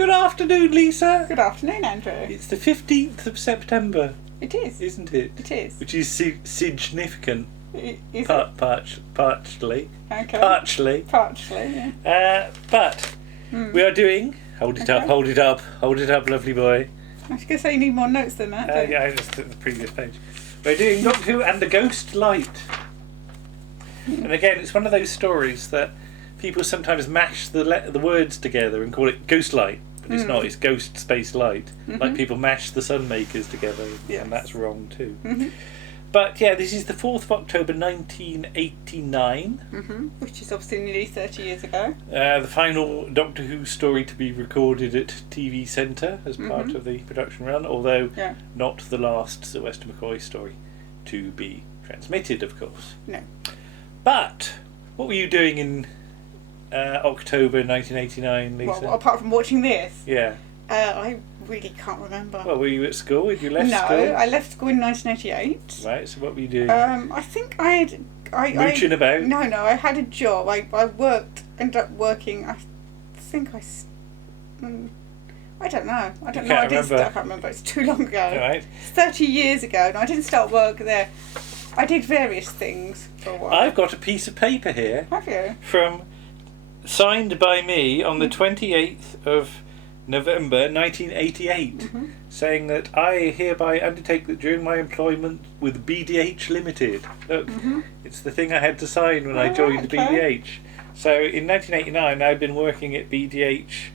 Good afternoon, Lisa. Good afternoon, Andrew. It's the 15th of September. It is. Isn't it? It is. Which is significant. Is Partially. Okay. Partially. Yeah. But we are doing... Hold it up, hold it up, hold it up, lovely boy. I was going to say you need more notes than that, don't you? Yeah, I just took the previous page. We're doing Doctor Who and the Ghost Light. And again, it's one of those stories that people sometimes mash the words together and call it Ghost Light. But it's not, it's Ghost Space Light. Like people mash the Sunmakers together, and that's wrong too. But yeah, this is the 4th of October 1989. Which is obviously nearly 30 years ago. The final Doctor Who story to be recorded at TV Centre as part of the production run, although not the last Sylvester McCoy story to be transmitted, of course. No. But what were you doing in October 1989, Lisa? Well, apart from watching this? Yeah. I really can't remember. Well, were you at school? Had you left school? No, I left school in 1988. Right, so what were you doing? I think I had... Mooching about? No, I had a job. I ended up working, I think I don't know. I can't remember. It's too long ago. Right. It's 30 years ago, and I didn't start work there. I did various things for a while. I've got a piece of paper here. Have you? Signed by me on the 28th of November 1988, saying that I hereby undertake that during my employment with BDH Limited. Look, it's the thing I had to sign when I joined BDH. So in 1989, I'd been working at BDH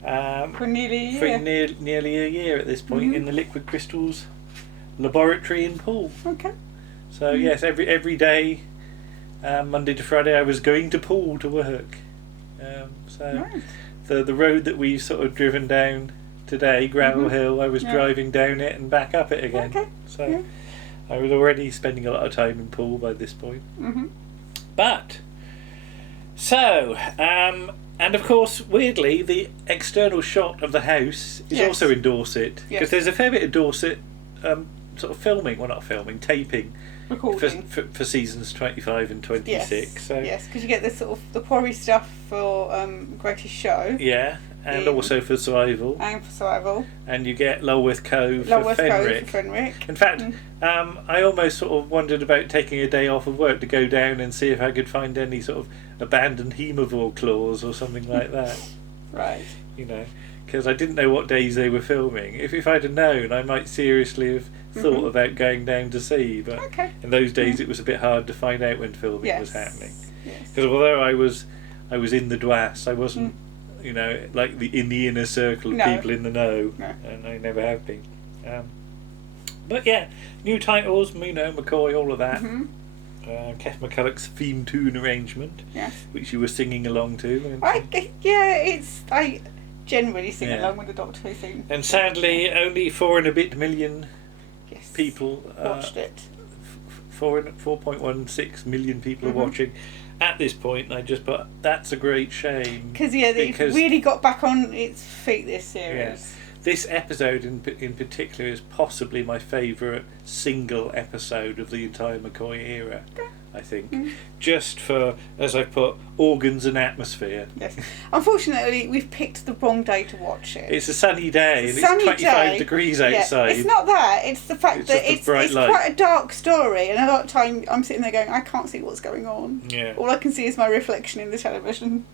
for nearly a year. Nearly a year at this point in the Liquid Crystals laboratory in Poole. Okay. So yes, every day, Monday to Friday, I was going to Poole to work. Nice. The road that we've sort of driven down today, Gravel Hill, I was driving down it and back up it again. Okay. So I was already spending a lot of time in Poole by this point. But and of course, weirdly, the external shot of the house is also in Dorset, because there's a fair bit of Dorset sort of filming, well, not filming, taping. Recording. For seasons 25 and 26. Yes, because you get this sort of the quarry stuff for Greatest Show. Yeah, and also for Survival. And you get Lulworth Cove for Fenric. In fact, I almost sort of wondered about taking a day off of work to go down and see if I could find any sort of abandoned haemovore claws or something like that. Right. You know, because I didn't know what days they were filming. If I'd have known, I might seriously have thought about going down to see, but in those days it was a bit hard to find out when filming was happening. Because although I was in the Dwas, I wasn't, you know, like in the inner circle of people in the know, and I never have been. But yeah, new titles, McCoy, all of that. Keith McCulloch's theme tune arrangement, which you were singing along to. I generally sing along with the Doctor Who theme. And sadly, only 4 and a bit million people watched it. 4.16 million people are watching at this point, and I just put, that's a great shame. Because it really got back on its feet, this series. Yeah. This episode in particular is possibly my favourite single episode of the entire McCoy era. I think, just for, as I put, organs and atmosphere. Yes. Unfortunately, we've picked the wrong day to watch it. It's a sunny day, and it's 25 degrees outside. It's not that. It's the fact that it's quite a dark story, and a lot of time I'm sitting there going, I can't see what's going on. Yeah. All I can see is my reflection in the television.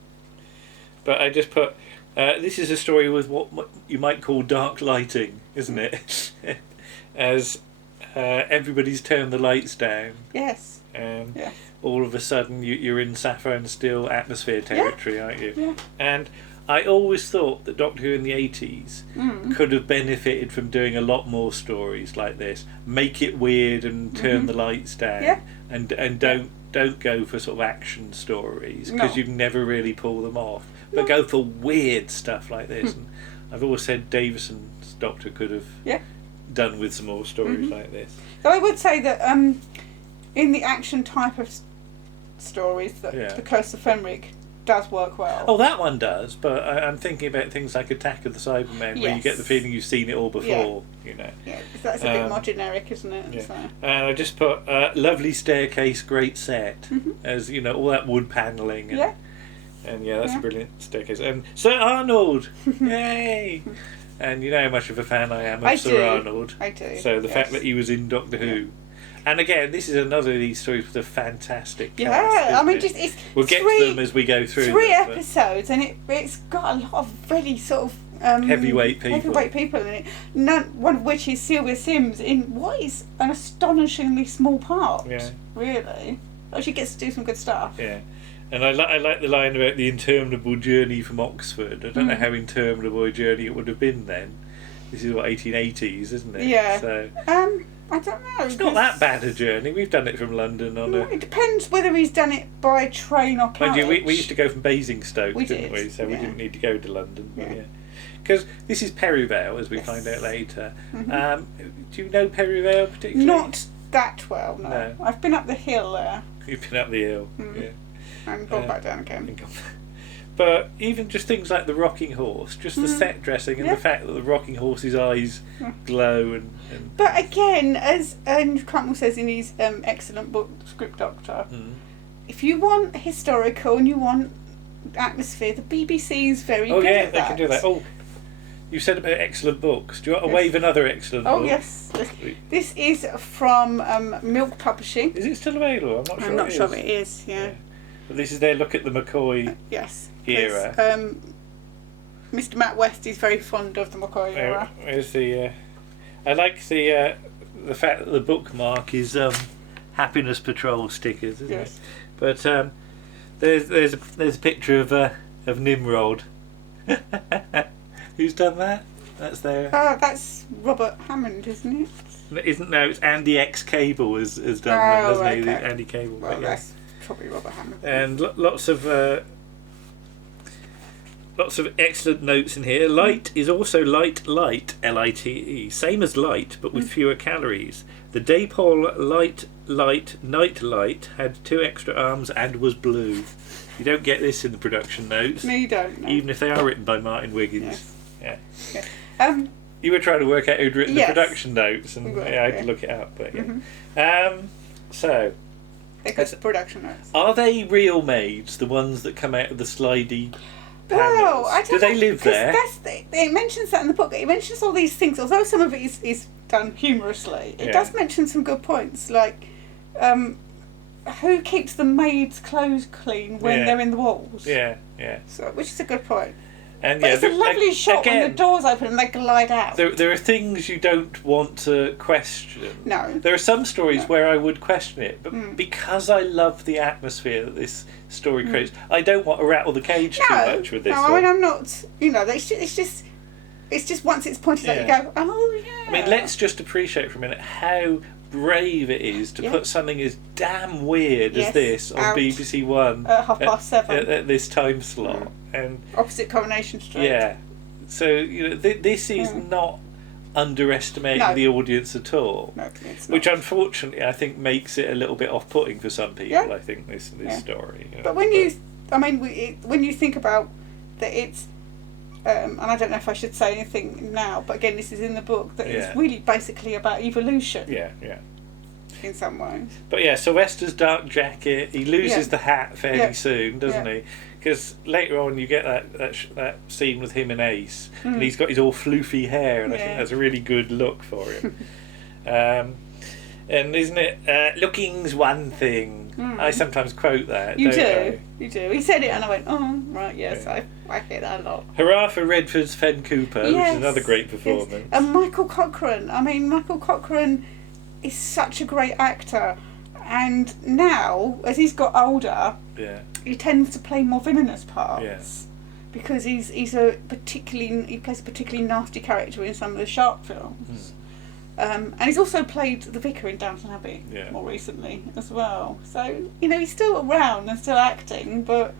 But I just put, this is a story with what you might call dark lighting, isn't it? As everybody's turned the lights down. Yes. All of a sudden you're in Sapphire and Steel atmosphere territory, aren't you? Yeah. And I always thought that Doctor Who in the 80s could have benefited from doing a lot more stories like this. Make it weird and turn the lights down, and don't go for sort of action stories, because you can never really pull them off. But go for weird stuff like this. And I've always said Davison's Doctor could have done with some more stories like this. So I would say that in the action type of stories, that the Curse of Fenric does work well. Oh, that one does, but I'm thinking about things like Attack of the Cybermen, where you get the feeling you've seen it all before, you know. Yeah, that's a bit more generic, isn't it? Yeah. So. And I just put lovely staircase, great set, as, you know, all that wood panelling. And, And that's a brilliant staircase. And Sir Arnold! Yay! And you know how much of a fan I am of Sir Arnold. I do. So the fact that he was in Doctor Who. And again, this is another of these stories with a fantastic cast. I mean, just we'll get to them as we go through. 3 episodes, and it's got a lot of really sort of heavyweight people in it. One of which is Sylvia Sims in what is an astonishingly small part. Yeah, really. But she gets to do some good stuff. Yeah, and I like the line about the interminable journey from Oxford. I don't know how interminable a journey it would have been then. This is 1880s, isn't it? Yeah. So. I don't know. It's not that bad a journey. We've done it from London on a... It depends whether he's done it by train or carriage. Mind you, we used to go from Basingstoke, didn't we? So we didn't need to go to London. Because this is Perivale, as we find out later. Mm-hmm. Do you know Perivale particularly? Not that well, no. I've been up the hill there. You've been up the hill, And gone back down again. But even just things like the rocking horse, just the set dressing and the fact that the rocking horse's eyes glow and... But again, as Crampwell says in his excellent book, Script Doctor, if you want historical and you want atmosphere, the BBC is very good at that. They can do that. Oh, you said about excellent books. Do you want to wave another excellent book? Oh, yes. This is from Milk Publishing. Is it still available? I'm not sure it is, yeah. But this is their look at the McCoy era. Mr. Matt West is very fond of the McCoy era. Where's the... I like the fact that the bookmark is Happiness Patrol stickers, isn't it? But there's a picture of Nimrod. Who's done that? That's there. That's Robert Hammond, isn't it? No, it's Andy X Cable has done them, hasn't he? Andy Cable. Well, that's probably Robert Hammond. And lots of excellent notes in here. Light is also light, L-I-T-E. Same as light, but with fewer calories. The Daypol light, night light had 2 extra arms and was blue. You don't get this in the production notes. No, you don't. No. Even if they are written by Martin Wiggins. Yeah. You were trying to work out who'd written the production notes, and I had to look it up. But so. They got the production notes. Are they real maids, the ones that come out of the slidey? Well, I don't know. Do they live there? It mentions that in the book. It mentions all these things, although some of it is done humorously. It does mention some good points, like who keeps the maids' clothes clean when they're in the walls? Yeah. So, which is a good point. And but it's a lovely shot when the doors open and they glide out. There are things you don't want to question. No. There are some stories where I would question it, but because I love the atmosphere that this story creates, I don't want to rattle the cage too much with this. No, I mean, I'm not. It's just once it's pointed out, you go, oh yeah. I mean, let's just appreciate for a minute how brave it is to put something as damn weird as this on BBC One at 7:30 at this time slot, and opposite Coronation Street. Yeah, so this is not underestimating the audience at all. No, it's not. Which unfortunately I think makes it a little bit off-putting for some people. I think this story. But when you think about that, it's. And I don't know if I should say anything now, but again, this is in the book, that it's really basically about evolution. Yeah. In some ways. But Sylvester's dark jacket, he loses the hat fairly soon, doesn't he? Because later on you get that scene with him and Ace, and he's got his all floofy hair, and I think that's a really good look for him. And isn't it, looking's one thing. I sometimes quote that. You do. He said it and I went, oh, right, yes, I hear that a lot. Hurrah for Redford's Fen Cooper, which is another great performance. Yes. And Michael Cochrane. I mean, Michael Cochrane is such a great actor. And now, as he's got older, he tends to play more villainous parts. Yes. Because he plays a particularly nasty character in some of the Sharp films. And he's also played the vicar in Downton Abbey more recently as well. So, he's still around and still acting, but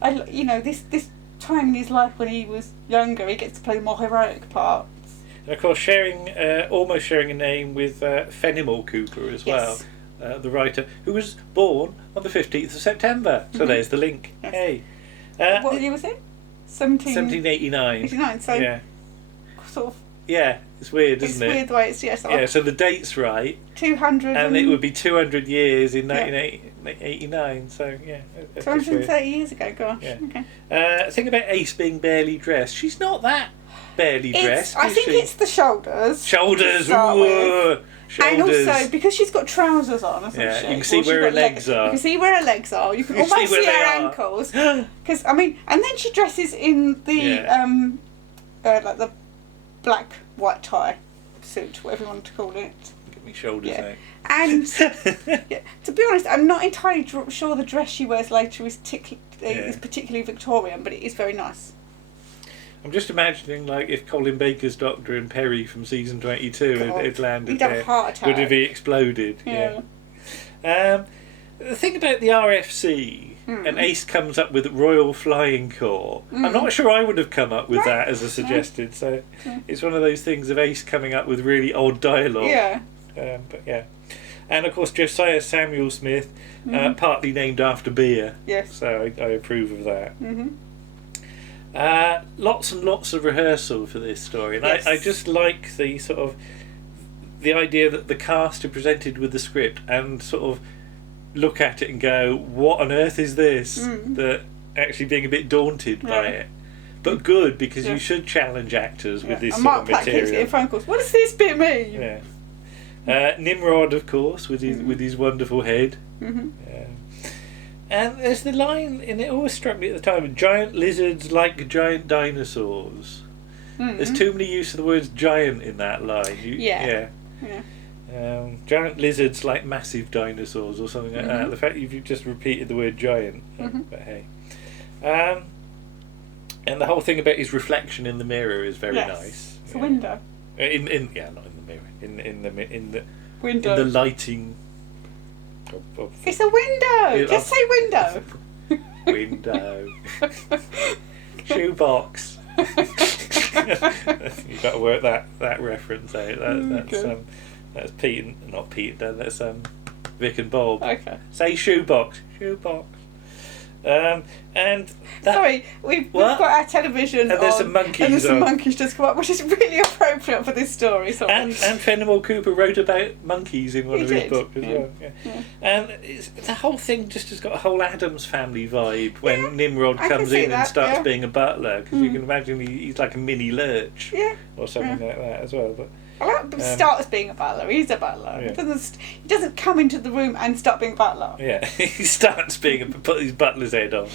this time in his life when he was younger, he gets to play more heroic parts. And of course, almost sharing a name with Fenimore Cooper as well, the writer, who was born on the 15th of September. So there's the link. Yes. Hey. What year was it? 1789. 1789. So sort of... Yeah, it's weird, isn't it? It's weird the way it's... Yes, yeah, so the date's right. 200... And it would be 200 years in 1989, so yeah. 230 years ago, gosh. Yeah. Okay. Thing about Ace being barely dressed. She's not that barely dressed, I think it's the shoulders. Shoulders, shoulders. And also, because she's got trousers on, hasn't she? You can see where her legs are. You can see where her legs are. You can almost see her ankles. Because, I mean, and then she dresses in the, like the black, white tie suit, whatever you want to call it. Get me shoulders out. And, to be honest, I'm not entirely sure the dress she wears later is particularly Victorian, but it is very nice. I'm just imagining, like, if Colin Baker's Doctor and Perry from season 22 had landed there, have a heart attack. would have he exploded? Yeah. The thing about the RFC, and Ace comes up with Royal Flying Corps. I'm not sure I would have come up with that as a suggested. So it's one of those things of Ace coming up with really odd dialogue. Yeah. But yeah. And of course, Josiah Samuel Smith, partly named after beer. Yes. So I approve of that. Lots and lots of rehearsal for this story, and I just like the sort of the idea that the cast are presented with the script and sort of look at it and go, what on earth is this? That actually being a bit daunted by it, but good, because you should challenge actors with this sort of material. Mark Platt keeps getting phone calls. What does this bit mean? Nimrod, of course, with his wonderful head. And there's the line, and it always struck me at the time, giant lizards like giant dinosaurs. There's too many use of the words giant in that line. Giant lizards like massive dinosaurs or something like that. The fact you've just repeated the word giant. But hey. And the whole thing about his reflection in the mirror is very nice. It's a window. Not in the mirror. In the window. In the lighting. It's a window. Just say window. Window. Shoebox. You've got to work that reference out. That's Pete, not Pete. That's Vic and Bob. Okay. Say shoebox. Shoebox. And that, sorry, we've got our television and there's some monkeys and there's some monkeys just come up, which is really appropriate for this story. Sorry. And Fenimore Cooper wrote about monkeys in one of his books as well. And the whole thing just has got a whole Addams Family vibe when Nimrod comes in and starts being a butler, because you can imagine he's like a mini Lurch or something like that as well. But starts being a butler. He's a butler. He doesn't come into the room and start being a butler. Yeah, he starts put his butler's head on.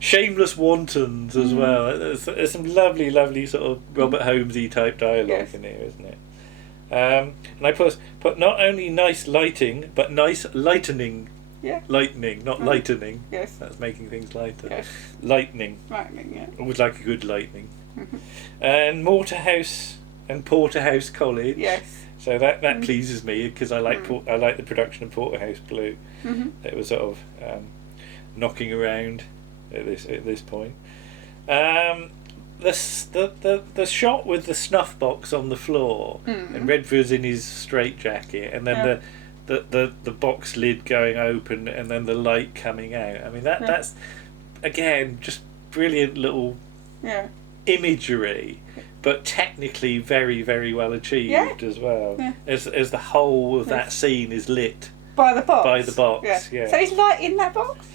Shameless wantons as well. There's some lovely sort of Robert Holmesy type dialogue in here, isn't it? And I put not only nice lighting, but nice lightening. Yeah. Lightning, not lightening. Yes. That's making things lighter. Yes. Lightning. Lightning, yeah. Always like a good lightning. And Porterhouse College. Yes. So that pleases me, because I like the production of Porterhouse Blue. It was sort of knocking around at this point. The shot with the snuff box on the floor and Redford's in his straitjacket, and then the box lid going open and then the light coming out. I mean that's again just brilliant little imagery. But technically very, very well achieved as well. Yeah. As the whole of that scene is lit by the box. Yeah. So is light in that box?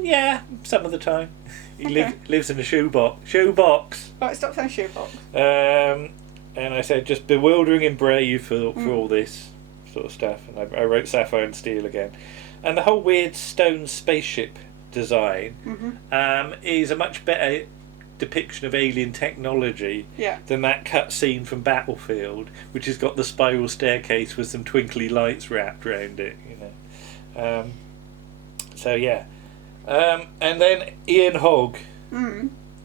Yeah, some of the time. He lives in a shoebox. Shoebox. Right, stop saying shoebox. And I said just bewildering and brave for all this sort of stuff. And I wrote Sapphire and Steel again. And the whole weird stone spaceship design is a much better depiction of alien technology than that cut scene from Battlefield, which has got the spiral staircase with some twinkly lights wrapped around it, and then Ian Hogg,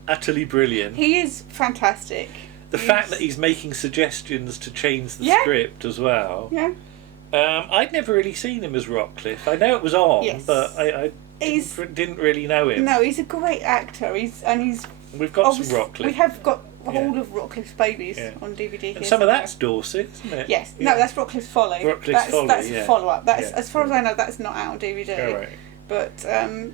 utterly brilliant. He is fantastic. The fact that he's making suggestions to change the script as well. I'd never really seen him as Rockcliffe. I know it was on, but I didn't really know him. No, he's a great actor. We've got some Rockcliffe. We have got all of Rockcliffe's babies on DVD here. And some of that's Dorset, isn't it? Yes. No, that's Rockcliffe's Folly. That's a follow-up. As far as I know, that's not out on DVD. Oh, right. But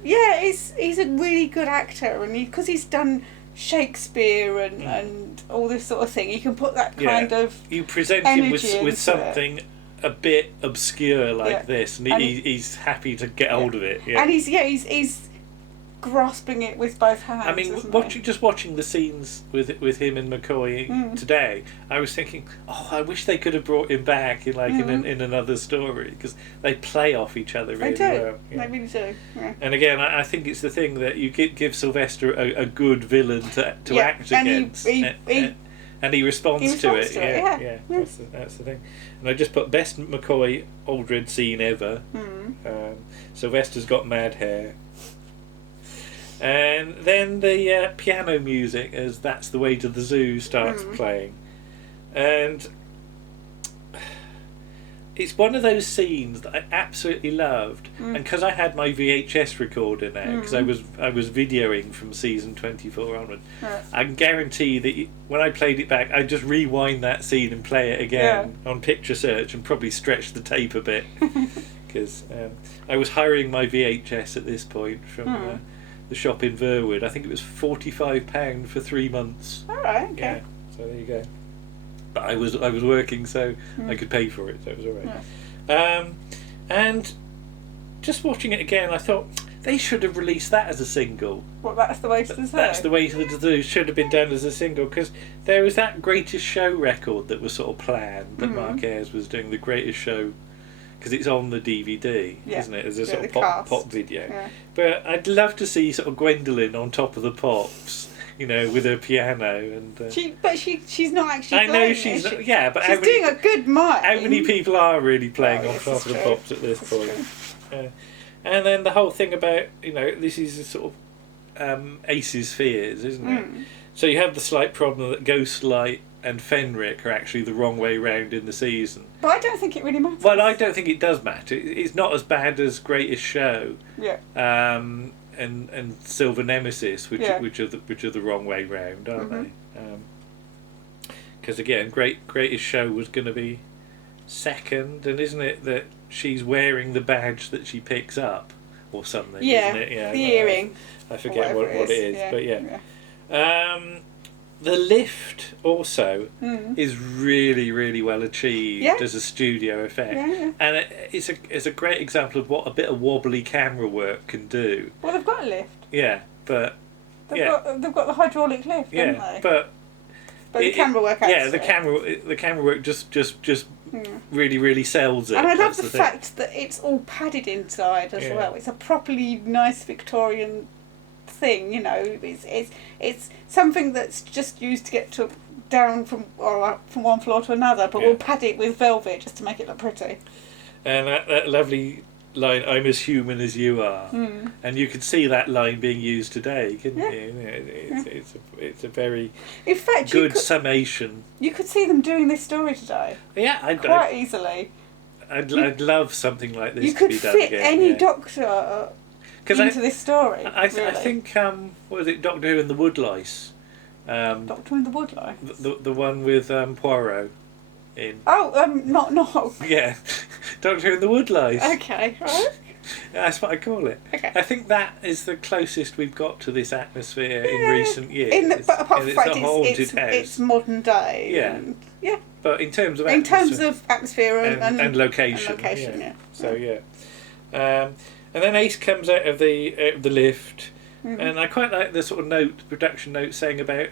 he's a really good actor, and because he's done Shakespeare and all this sort of thing. You can put that kind of you present him with something a bit obscure like this, and he's happy to get hold of it. Yeah. And he's grasping it with both hands. I mean, just watching the scenes with him and McCoy today, I was thinking, I wish they could have brought him back in in another story, because they play off each other really well. Yeah. They really do. Yeah. And again, I think it's the thing that you give Sylvester a good villain to act against, and he responds to it. Yeah. That's the thing. And I just put best McCoy Aldred scene ever. Sylvester's got mad hair. And then the piano music as That's the Way to the Zoo starts playing. And it's one of those scenes that I absolutely loved. And because I had my VHS recorder now, because I was videoing from season 24 onward, I can guarantee that when I played it back, I'd just rewind that scene and play it again on Picture Search and probably stretch the tape a bit. Because I was hiring my VHS at this point from... the shop in Verwood. I think it was £45 for 3 months. All right. Okay. Yeah. So there you go. But I was working, so I could pay for it. So it was all right. Yeah. And just watching it again, I thought they should have released that as a single. What? That's the Way to the Zoo. That's the Way to the Zoo should have been done as a single, because there was that Greatest Show record that was sort of planned that Mark Ayres was doing, the Greatest Show. Because it's on the DVD, isn't it? As a sort of pop video. Yeah. But I'd love to see sort of Gwendolyn on top of the pops, with her piano and. She's not actually. I know she's not, but she's doing a good mime. How many people are really playing on top of the pops at this point? And then the whole thing about this is a sort of Ace's fears, isn't it? So you have the slight problem that Ghostlight and Fenric are actually the wrong way round in the season. But I don't think it really matters. Well, I don't think it does matter. It's not as bad as Greatest Show. Yeah. And Silver Nemesis, which are the wrong way round, aren't they? Because again, Greatest Show was going to be second, and isn't it that she's wearing the badge that she picks up or something? Isn't it? Yeah. The earring. I forget what it is, but yeah. The lift also is really, really well achieved as a studio effect, and it's a great example of what a bit of wobbly camera work can do. Well, they've got a lift. Yeah, but they've got the hydraulic lift, haven't they? But the camera work. The camera work just really, really sells it. And I love the fact that it's all padded inside as well. It's a properly nice Victorian thing, it's something that's just used to get down from one floor to another, but we'll pad it with velvet just to make it look pretty. And that lovely line, "I'm as human as you are," and you could see that line being used today, couldn't you? It's a very good summation. You could see them doing this story today. Yeah, quite easily. I'd love something like this you to be done again. You could fit any Doctor into this story. I think what was it, Doctor Who and the Woodlice? Doctor Who and the Woodlice. The one with Poirot in. Not. Yeah, Doctor Who and the Woodlice. Okay, right. That's what I call it. Okay. I think that is the closest we've got to this atmosphere in recent years. But apart from the fact it's modern day. Yeah. But in terms of atmosphere and location. So and then Ace comes out of the lift, and I quite like the sort of production note saying about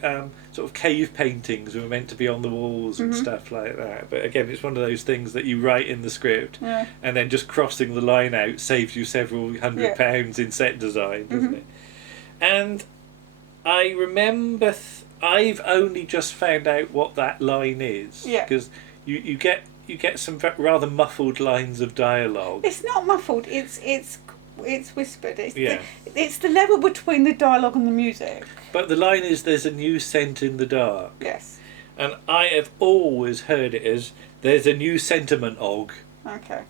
sort of cave paintings were meant to be on the walls and stuff like that. But again, it's one of those things that you write in the script, and then just crossing the line out saves you several £100 in set design, doesn't it? And I remember I've only just found out what that line is, because you get some rather muffled lines of dialogue. It's not muffled. It's whispered. It's the level between the dialogue and the music. But the line is, "There's a new scent in the dark." Yes. And I have always heard it as, "There's a new sentiment, Og." Okay.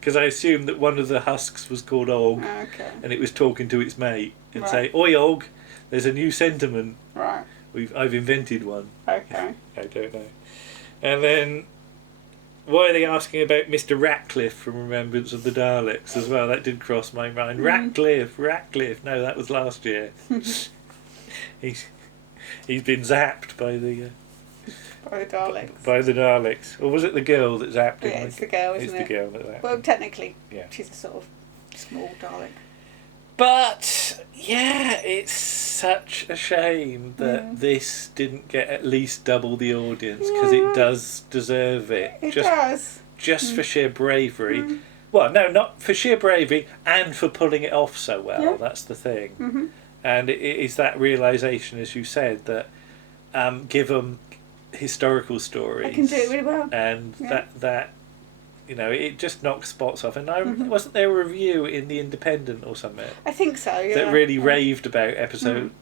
Because I assumed that one of the husks was called Og. Okay. And it was talking to its mate and say, "Oi, Og, there's a new sentiment." Right. I've invented one. Okay. I don't know. And then, why are they asking about Mr. Ratcliffe from Remembrance of the Daleks as well? That did cross my mind. Ratcliffe. No, that was last year. He's been zapped by the Daleks. By the Daleks. Or was it the girl that zapped him? Yeah, it's the girl, isn't it? It's the girl that zapped him. Well, technically, yeah. She's a sort of small Dalek. But, yeah, it's such a shame that this didn't get at least double the audience, because it does deserve it. It does. Just for sheer bravery. Well, no, not for sheer bravery, and for pulling it off so well. Yeah. That's the thing. Mm-hmm. And it is that realisation, as you said, that give them historical stories. They can do it really well. And that you know, it just knocks spots off. And wasn't there a review in The Independent or something? I think so, yeah. That really raved about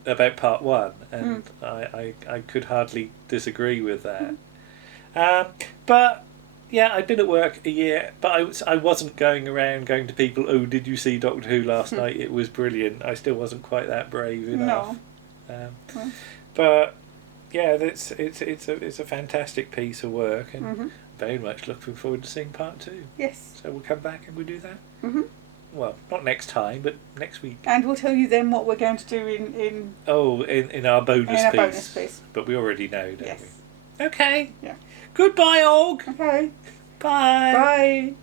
about part one, and I could hardly disagree with that. But yeah, I'd been at work a year, but I wasn't going around going to people, oh, did you see Doctor Who last night? It was brilliant. I still wasn't quite that brave enough. No. But yeah, it's a fantastic piece of work, and very much looking forward to seeing part 2. Yes. So we'll come back and we'll do that. Well, not next time, but next week. And we'll tell you then what we're going to do in our bonus piece. Bonus piece. But we already know, don't we? Okay. Yeah. Goodbye, Og. Okay. Bye. Bye.